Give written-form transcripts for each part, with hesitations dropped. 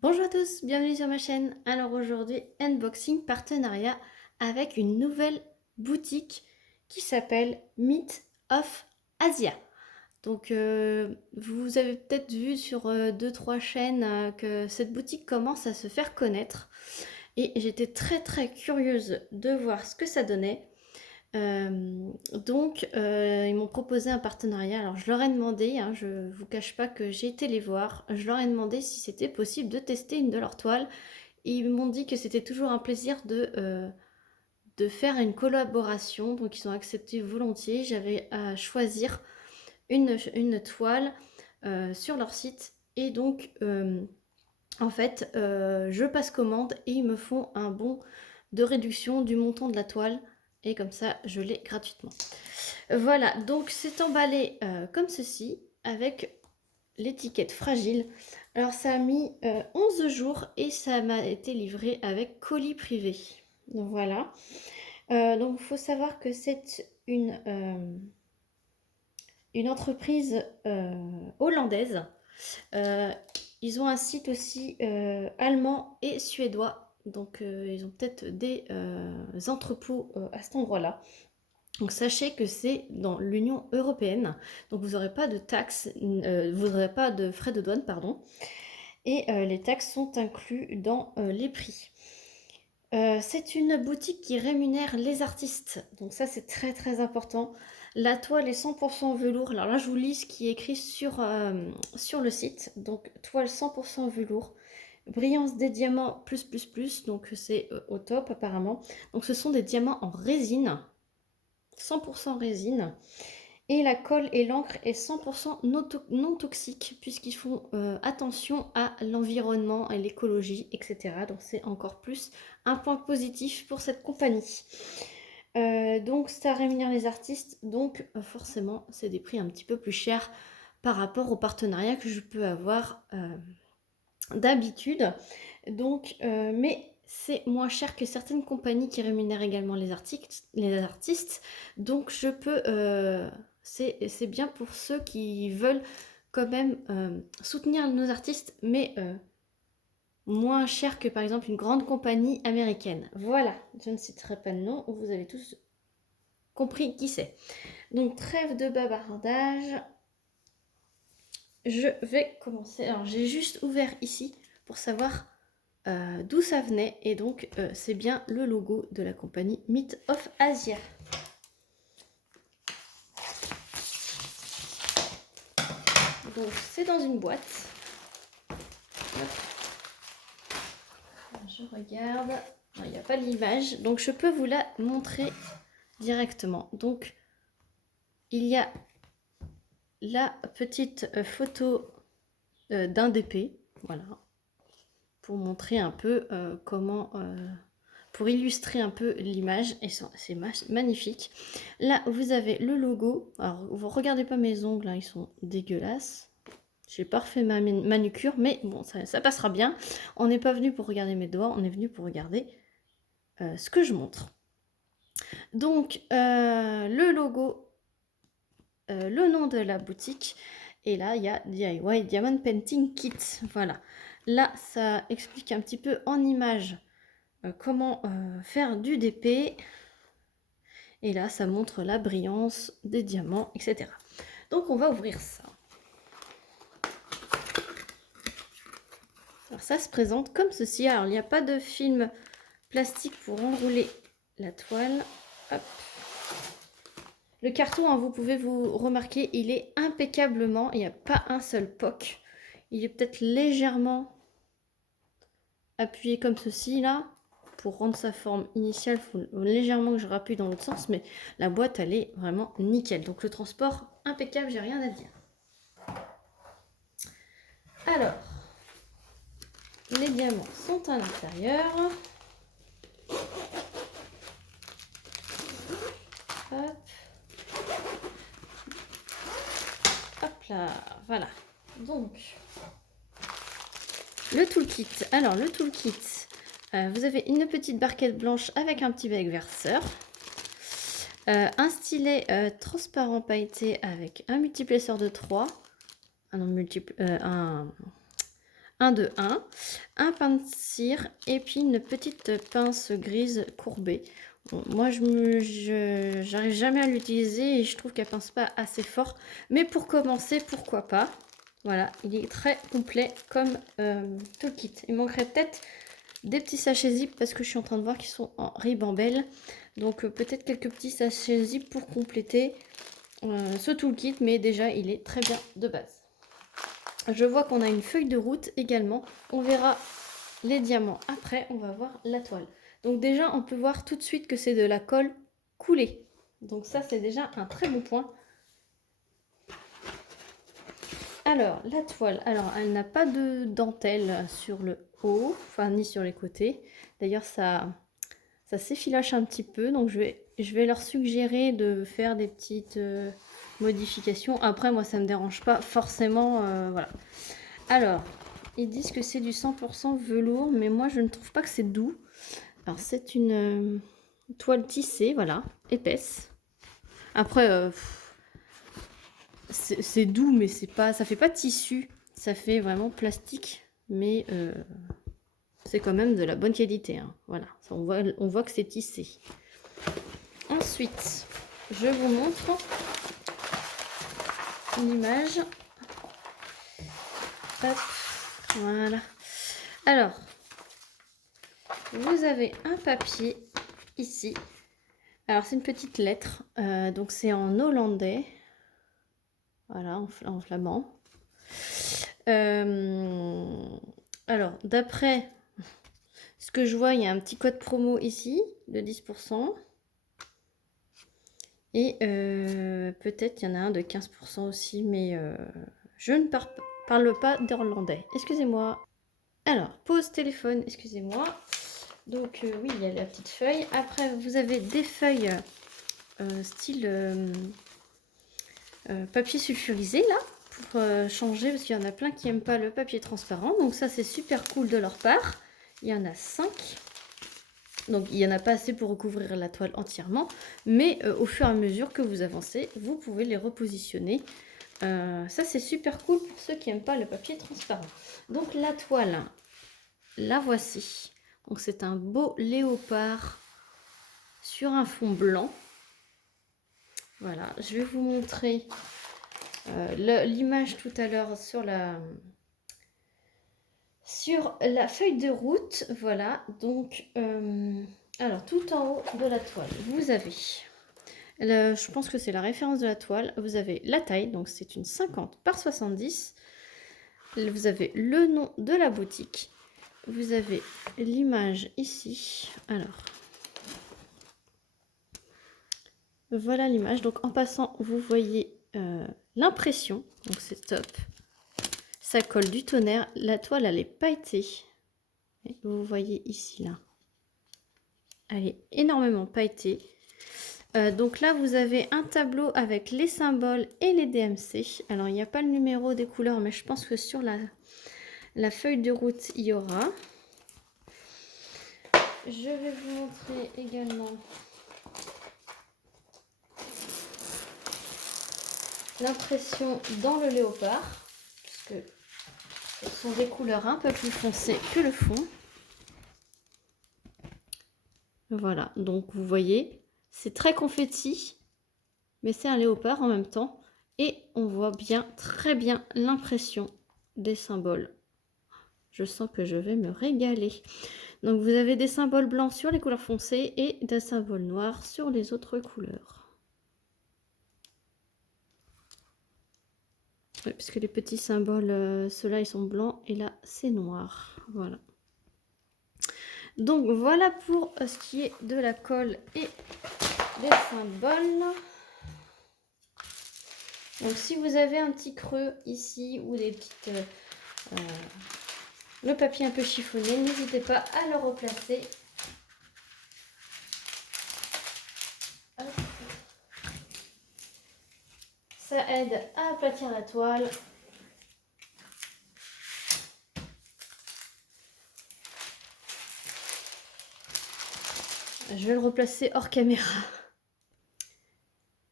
Bonjour à tous, bienvenue sur ma chaîne. Alors aujourd'hui, unboxing partenariat avec une nouvelle boutique qui s'appelle Myth of Asia. Donc vous avez peut-être vu sur 2-3 chaînes que cette boutique commence à se faire connaître. Et j'étais très curieuse de voir ce que ça donnait. Ils m'ont proposé un partenariat. Alors, je leur ai demandé, hein, je vous cache pas que j'ai été les voir, je leur ai demandé si c'était possible de tester une de leurs toiles. Et ils m'ont dit que c'était toujours un plaisir de faire une collaboration. Donc, ils ont accepté volontiers. J'avais à choisir une toile sur leur site. Et donc, je passe commande et ils me font un bon de réduction du montant de la toile. Et comme ça, je l'ai gratuitement. Voilà, donc c'est emballé comme ceci, avec l'étiquette fragile. Alors ça a mis 11 jours et ça m'a été livré avec colis privé. Donc voilà. Donc il faut savoir que c'est une entreprise hollandaise. Euh, Ils ont un site aussi allemand et suédois. Donc ils ont peut-être des entrepôts à cet endroit-là. Donc sachez que c'est dans l'Union européenne, donc vous n'aurez pas de taxes, vous n'aurez pas de frais de douane, pardon, et les taxes sont inclus dans les prix. C'est une boutique qui rémunère les artistes, donc ça c'est très important. La toile est 100% velours, alors là je vous lis ce qui est écrit sur le site, donc toile 100% velours, brillance des diamants plus, donc c'est au top apparemment. Donc ce sont des diamants en résine, 100% résine. Et la colle et l'encre est 100% non toxique puisqu'ils font attention à l'environnement, à l'écologie, etc. Donc c'est encore plus un point positif pour cette compagnie. Donc ça rémunère les artistes, donc forcément c'est des prix un petit peu plus chers par rapport au partenariat que je peux avoir d'habitude. Donc, mais c'est moins cher que certaines compagnies qui rémunèrent également les artistes. Donc je peux, c'est bien pour ceux qui veulent quand même soutenir nos artistes, mais moins cher que par exemple une grande compagnie américaine. Voilà, je ne citerai pas de nom, vous avez tous compris qui c'est. Donc trêve de bavardage, je vais commencer. Alors j'ai juste ouvert ici pour savoir d'où ça venait, et donc c'est bien le logo de la compagnie Myth of Asia. Donc c'est dans une boîte. Hop. Je regarde, il n'y a pas l'image, donc je peux vous la montrer directement. Donc il y a la petite photo d'un DP, voilà, pour montrer un peu comment pour illustrer un peu l'image, et c'est magnifique. Là, vous avez le logo. Alors, vous regardez pas mes ongles, hein, ils sont dégueulasses. J'ai pas refait ma manucure, mais bon, ça passera bien. On n'est pas venu pour regarder mes doigts, on est venu pour regarder ce que je montre. Donc, le logo, le nom de la boutique, et là, il y a DIY Diamond Painting Kit. Voilà. Là, ça explique un petit peu en image comment faire du DP. Et là, ça montre la brillance des diamants, etc. Donc, on va ouvrir ça. Alors, ça se présente comme ceci. Alors, il n'y a pas de film plastique pour enrouler la toile. Hop. Le carton, hein, vous pouvez vous remarquer, il est impeccablement. Il n'y a pas un seul poc. Il est peut-être légèrement appuyé comme ceci, là. Pour rendre sa forme initiale, il faut légèrement que je rappuie dans l'autre sens, mais la boîte, elle est vraiment nickel. Donc le transport, impeccable, j'ai rien à dire. Alors, les diamants sont à l'intérieur. Hop. Hop là, voilà. Donc, le toolkit. Alors, le toolkit, vous avez une petite barquette blanche avec un petit bec verseur. Un stylet transparent pailleté avec un multiplesseur de 3. Un 1 de 1 pain de cire et puis une petite pince grise courbée. Bon, moi, j'arrive jamais à l'utiliser et je trouve qu'elle pince pas assez fort. Mais pour commencer, pourquoi pas. Voilà, il est très complet comme tout le kit. Il manquerait peut-être des petits sachets zip parce que je suis en train de voir qu'ils sont en ribambelle. Donc peut-être quelques petits sachets zip pour compléter ce toolkit, mais déjà il est très bien de base. Je vois qu'on a une feuille de route également. On verra les diamants après, on va voir la toile. Donc déjà on peut voir tout de suite que c'est de la colle coulée. Donc ça c'est déjà un très bon point. Alors la toile, alors elle n'a pas de dentelle sur le haut, enfin ni sur les côtés. D'ailleurs ça s'effiloche un petit peu, donc je vais leur suggérer de faire des petites modifications. Après moi ça me dérange pas forcément, voilà. Alors ils disent que c'est du 100% velours, mais moi je ne trouve pas que c'est doux. Alors c'est une toile tissée, voilà, épaisse. Après c'est doux, mais c'est pas, ça fait pas tissu, ça fait vraiment plastique, mais c'est quand même de la bonne qualité, hein. Voilà, ça, on voit que c'est tissé. Ensuite, je vous montre une image. Hop, voilà. Alors, vous avez un papier ici. Alors, c'est une petite lettre, donc c'est en hollandais. Voilà, en flamand. Alors, d'après ce que je vois, il y a un petit code promo ici de 10%. Et peut-être il y en a un de 15% aussi, mais je ne parle pas d'hollandais. Excusez-moi. Alors, pause téléphone, excusez-moi. Donc oui, il y a la petite feuille. Après, vous avez des feuilles style papier sulfurisé, là, pour changer, parce qu'il y en a plein qui n'aiment pas le papier transparent. Donc ça, c'est super cool de leur part. Il y en a 5. Donc il n'y en a pas assez pour recouvrir la toile entièrement, mais au fur et à mesure que vous avancez, vous pouvez les repositionner. Ça c'est super cool pour ceux qui n'aiment pas le papier transparent. Donc la toile, la voici. Donc c'est un beau léopard sur un fond blanc. Voilà, je vais vous montrer l'image tout à l'heure sur la feuille de route. Voilà, donc alors tout en haut de la toile, vous avez, je pense que c'est la référence de la toile, vous avez la taille, donc c'est une 50 par 70. Vous avez le nom de la boutique. Vous avez l'image ici. Alors, voilà l'image. Donc en passant, vous voyez l'impression. Donc c'est top. Ça colle du tonnerre. La toile, elle est pailletée. Vous voyez ici, là. Elle est énormément pailletée. Donc là, vous avez un tableau avec les symboles et les DMC. Alors, il n'y a pas le numéro des couleurs, mais je pense que sur la feuille de route, il y aura. Je vais vous montrer également l'impression dans le léopard, puisque ce sont des couleurs un peu plus foncées que le fond. Voilà, donc vous voyez, c'est très confetti, mais c'est un léopard en même temps. Et on voit bien, très bien l'impression des symboles. Je sens que je vais me régaler. Donc vous avez des symboles blancs sur les couleurs foncées et des symboles noirs sur les autres couleurs. Ouais, puisque les petits symboles, ceux-là ils sont blancs et là c'est noir. Voilà. Donc voilà pour ce qui est de la colle et des symboles. Donc si vous avez un petit creux ici ou des petites le papier un peu chiffonné, n'hésitez pas à le replacer. Hop. Ça aide à aplatir la toile. Je vais le replacer hors caméra.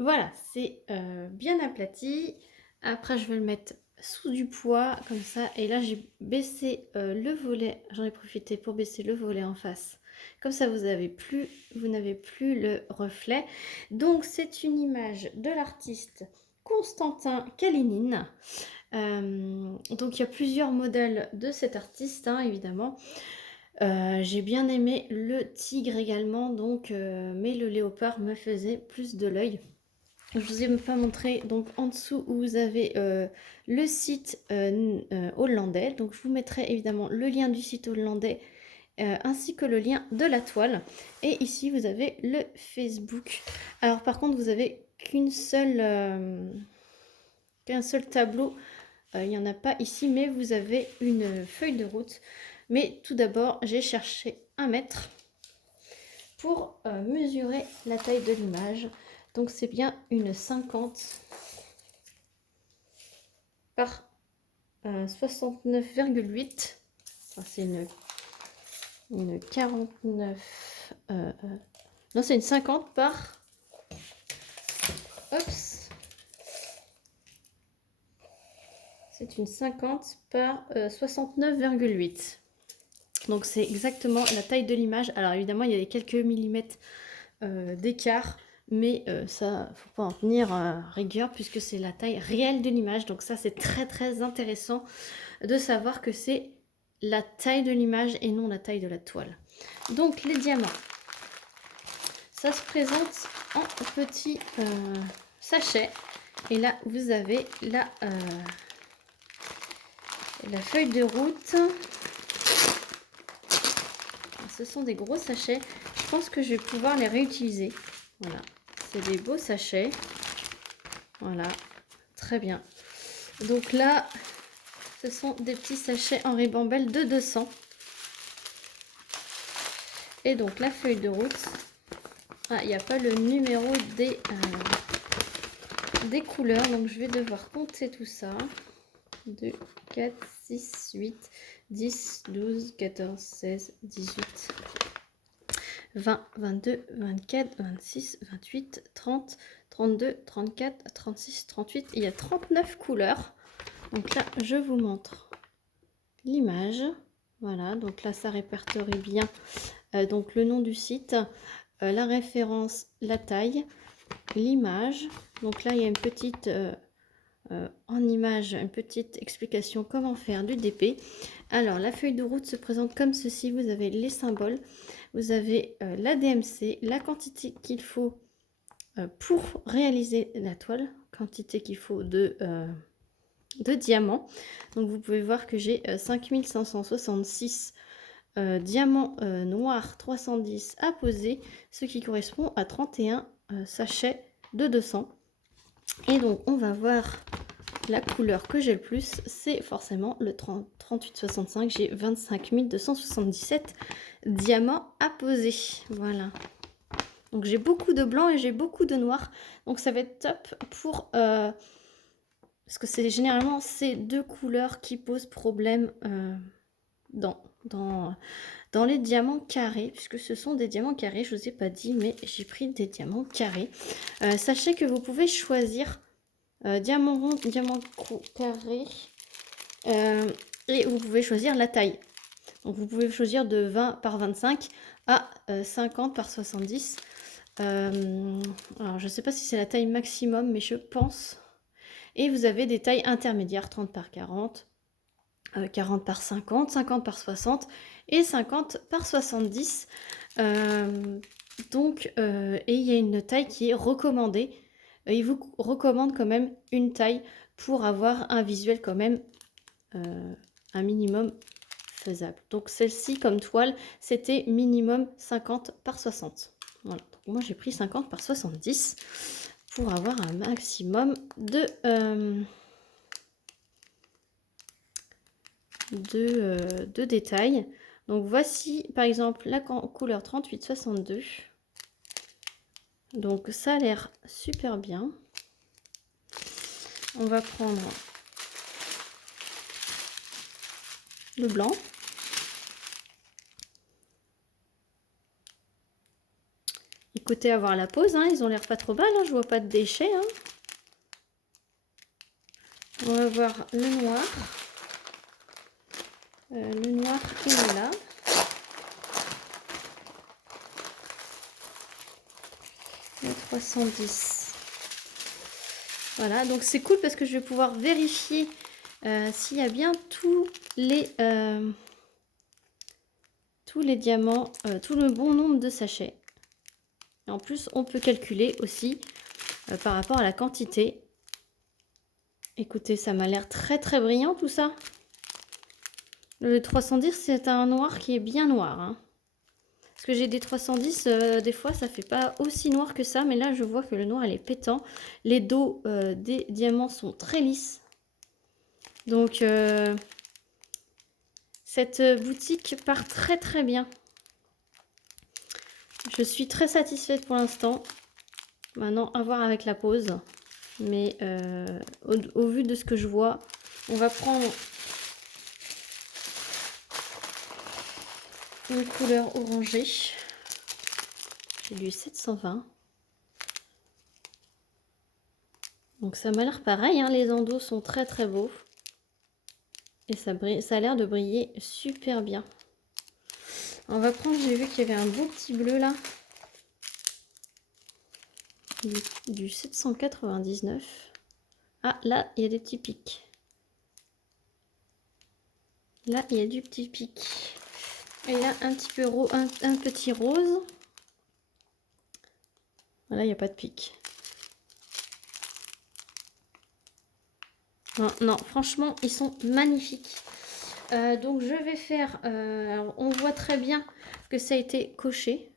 Voilà, c'est bien aplati. Après, je vais le mettre sous du poids comme ça. Et là, j'ai baissé le volet. J'en ai profité pour baisser le volet en face. Comme ça, vous n'avez plus le reflet. Donc, c'est une image de l'artiste Constantin Kalinine. Donc, il y a plusieurs modèles de cet artiste, hein, évidemment. J'ai bien aimé le tigre également, donc, mais le léopard me faisait plus de l'œil. Je vous ai pas montré, donc en dessous où vous avez le site hollandais. Donc je vous mettrai évidemment le lien du site hollandais ainsi que le lien de la toile. Et ici vous avez le Facebook. Alors par contre vous avez qu'un seul tableau. Il n'y en a pas ici, mais vous avez une feuille de route. Mais tout d'abord j'ai cherché 1 mètre pour mesurer la taille de l'image. Donc c'est bien une 50 par 69,8. C'est une 49. Non, c'est une 50 par. Oups. C'est une 50 par 69,8. Donc c'est exactement la taille de l'image. Alors évidemment, il y a quelques millimètres d'écart. Mais ça, faut pas en tenir rigueur puisque c'est la taille réelle de l'image. Donc ça, c'est très très intéressant de savoir que c'est la taille de l'image et non la taille de la toile. Donc les diamants, ça se présente en petits sachets. Et là, vous avez la feuille de route. Ce sont des gros sachets. Je pense que je vais pouvoir les réutiliser. Voilà. C'est des beaux sachets. Voilà, très bien. Donc là, ce sont des petits sachets en ribambelle de 200. Et donc la feuille de route. Ah, il n'y a pas le numéro des couleurs. Donc je vais devoir compter tout ça. 2, 4, 6, 8, 10, 12, 14, 16, 18, 20, 22, 24, 26, 28, 30, 32, 34, 36, 38. Il y a 39 couleurs. Donc là, je vous montre l'image. Voilà, donc là, ça répertorie bien donc le nom du site, la référence, la taille, l'image. Donc là, il y a une petite, en image, une petite explication comment faire du DP. Alors, la feuille de route se présente comme ceci. Vous avez les symboles. Vous avez la DMC, la quantité qu'il faut pour réaliser la toile, quantité qu'il faut de diamants. Donc vous pouvez voir que j'ai 5566 diamants noirs 310 à poser, ce qui correspond à 31 sachets de 200. Et donc on va voir la couleur que j'ai le plus, c'est forcément le 3865. J'ai 25 277 diamants à poser. Voilà. Donc j'ai beaucoup de blanc et j'ai beaucoup de noir. Donc ça va être top pour... parce que c'est généralement ces deux couleurs qui posent problème dans les diamants carrés, puisque ce sont des diamants carrés, je ne vous ai pas dit, mais j'ai pris des diamants carrés. Sachez que vous pouvez choisir diamant rond, diamant carré, et vous pouvez choisir la taille. Donc vous pouvez choisir de 20 par 25 à 50 par 70. Alors je ne sais pas si c'est la taille maximum, mais je pense. Et vous avez des tailles intermédiaires, 30 par 40, 40 par 50, 50 par 60 et 50 par 70. Donc, et il y a une taille qui est recommandée. Il vous recommande quand même une taille pour avoir un visuel quand même un minimum faisable. Donc celle-ci comme toile, c'était minimum 50 par 60. Voilà. Donc, moi j'ai pris 50 par 70 pour avoir un maximum de détails. Donc voici par exemple la couleur 3862. Donc ça a l'air super bien. On va prendre le blanc. Écoutez, avoir la pose, hein, ils ont l'air pas trop mal, hein, je vois pas de déchets. Hein. On va voir le noir. Le noir, il est là. Le 310. Voilà, donc c'est cool parce que je vais pouvoir vérifier s'il y a bien tous les diamants, tout le bon nombre de sachets. Et en plus, on peut calculer aussi par rapport à la quantité. Écoutez, ça m'a l'air très très brillant tout ça. Le 310, c'est un noir qui est bien noir. Hein. Parce que j'ai des 310, des fois ça fait pas aussi noir que ça. Mais là, je vois que le noir, il est pétant. Les dos des diamants sont très lisses. Donc, cette boutique part très très bien. Je suis très satisfaite pour l'instant. Maintenant, à voir avec la pose. Mais au vu de ce que je vois, on va prendre une couleur orangée. J'ai lu 720. Donc ça m'a l'air pareil, hein, les endos sont très très beaux. Et ça a l'air de briller super bien. On va prendre, j'ai vu qu'il y avait un beau petit bleu là. Du 799. Ah, là, il y a des petits pics. Là, il y a du petit pic. Et là, un petit peu un petit rose. Là, il n'y a pas de pic. Non, non, franchement, ils sont magnifiques. Donc, je vais faire... alors, on voit très bien que ça a été coché.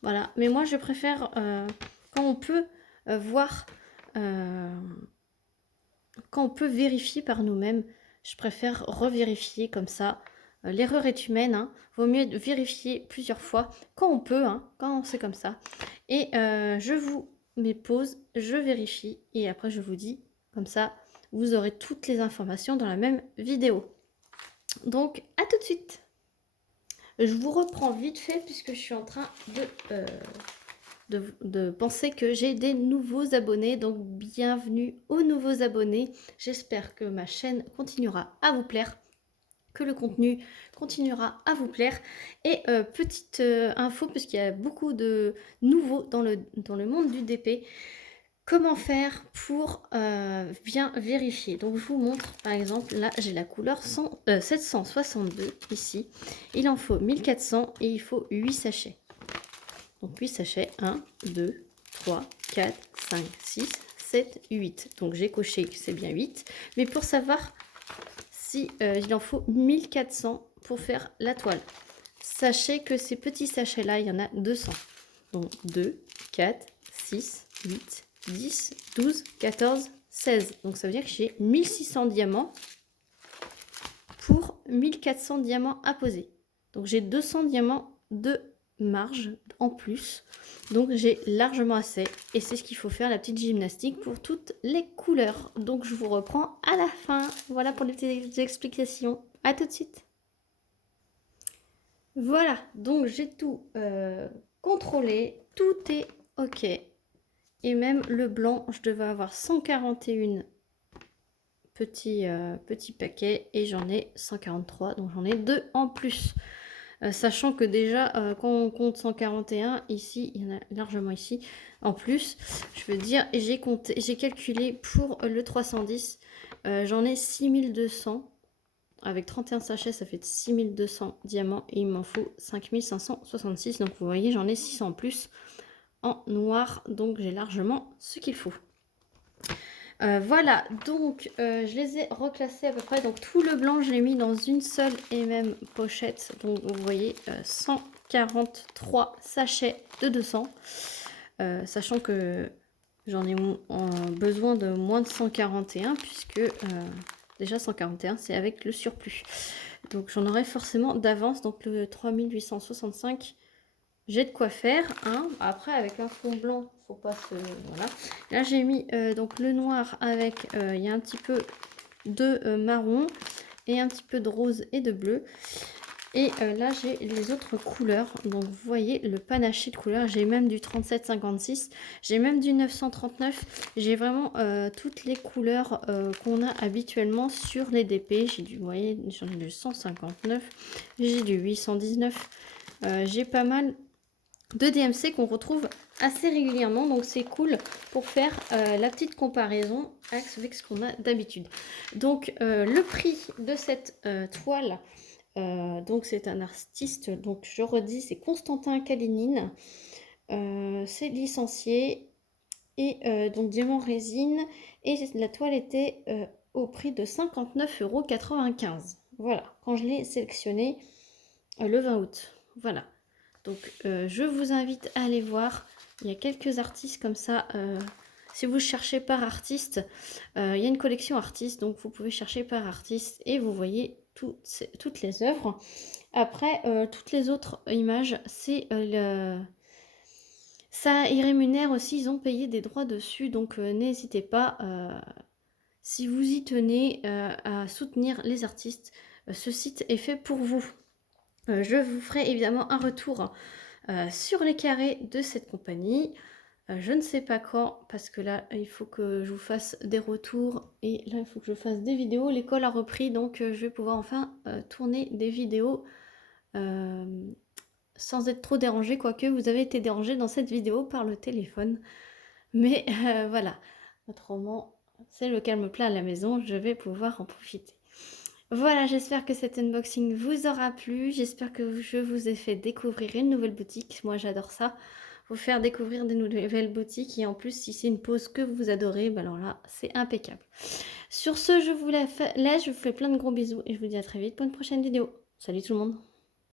Voilà. Mais moi, je préfère quand on peut voir... quand on peut vérifier par nous-mêmes, je préfère revérifier comme ça. L'erreur est humaine, hein. Vaut mieux vérifier plusieurs fois quand on peut, hein, quand c'est comme ça. Et je vous mets pause, je vérifie et après je vous dis, comme ça, vous aurez toutes les informations dans la même vidéo. Donc, à tout de suite. Je vous reprends vite fait puisque je suis en train de penser que j'ai des nouveaux abonnés. Donc, bienvenue aux nouveaux abonnés. J'espère que ma chaîne continuera à vous plaire, que le contenu continuera à vous plaire. Et petite info, puisqu'il y a beaucoup de nouveaux dans le monde du DP, comment faire pour bien vérifier. Donc je vous montre, par exemple, là j'ai la couleur 762 ici. Il en faut 1400 et il faut 8 sachets. Donc 8 sachets, 1, 2, 3, 4, 5, 6, 7, 8. Donc j'ai coché que c'est bien 8. Mais pour savoir si il en faut 1400 pour faire la toile. Sachez que ces petits sachets-là, il y en a 200. Donc 2, 4, 6, 8, 10, 12, 14, 16. Donc ça veut dire que j'ai 1600 diamants pour 1400 diamants à poser. Donc j'ai 200 diamants de marge en plus. Donc j'ai largement assez. Et c'est ce qu'il faut faire, la petite gymnastique pour toutes les couleurs. Donc je vous reprends à la fin. Voilà pour les petites explications. À tout de suite. Voilà, donc j'ai tout contrôlé. Tout est ok. Et même le blanc, je devais avoir 141 petits paquets et j'en ai 143, donc j'en ai 2 en plus. Sachant que déjà, quand on compte 141, ici, il y en a largement ici en plus. Je veux dire, et j'ai calculé pour le 310, j'en ai 6200. Avec 31 sachets, ça fait 6200 diamants et il m'en faut 5566. Donc vous voyez, j'en ai 600 en plus en noir, donc j'ai largement ce qu'il faut. Voilà, donc je les ai reclassés à peu près. Donc tout le blanc, je l'ai mis dans une seule et même pochette. Donc vous voyez, 143 sachets de 200. Sachant que j'en ai besoin de moins de 141 puisque déjà 141 c'est avec le surplus. Donc j'en aurai forcément d'avance. Donc le 3865. J'ai de quoi faire, hein. Après avec un fond blanc, faut pas se... Voilà. Là j'ai mis donc le noir avec, il y a un petit peu de marron et un petit peu de rose et de bleu. Et là, j'ai les autres couleurs. Donc, vous voyez le panaché de couleurs. J'ai même du 37,56. J'ai même du 939. J'ai vraiment toutes les couleurs qu'on a habituellement sur les DP. J'ai du, vous voyez, j'en ai du 159. J'ai du 819. J'ai pas mal de DMC qu'on retrouve assez régulièrement. Donc, c'est cool pour faire la petite comparaison avec ce qu'on a d'habitude. Donc, le prix de cette toile... donc c'est un artiste, donc je redis, c'est Constantin Kalinine, c'est licencié, et donc diamant résine, et la toile était au prix de 59,95 €. Voilà, quand je l'ai sélectionné le 20 août. Voilà, donc je vous invite à aller voir, il y a quelques artistes comme ça. Si vous cherchez par artiste, il y a une collection artiste, donc vous pouvez chercher par artiste et vous voyez toutes les œuvres. Après, toutes les autres images, c'est ça, ils rémunèrent aussi, ils ont payé des droits dessus, donc n'hésitez pas, si vous y tenez, à soutenir les artistes. Ce site est fait pour vous. Je vous ferai évidemment un retour sur les carrés de cette compagnie. Je ne sais pas quand, parce que là, il faut que je vous fasse des retours, et là, il faut que je fasse des vidéos. L'école a repris, donc je vais pouvoir enfin tourner des vidéos sans être trop dérangée, quoique vous avez été dérangé dans cette vidéo par le téléphone. Mais voilà, autrement, c'est le calme plat à la maison, je vais pouvoir en profiter. Voilà, j'espère que cet unboxing vous aura plu. J'espère que je vous ai fait découvrir une nouvelle boutique. Moi, j'adore ça. Vous faire découvrir des nouvelles boutiques. Et en plus, si c'est une pause que vous adorez, ben alors là, c'est impeccable. Sur ce, je vous laisse. Je vous fais plein de gros bisous. Et je vous dis à très vite pour une prochaine vidéo. Salut tout le monde.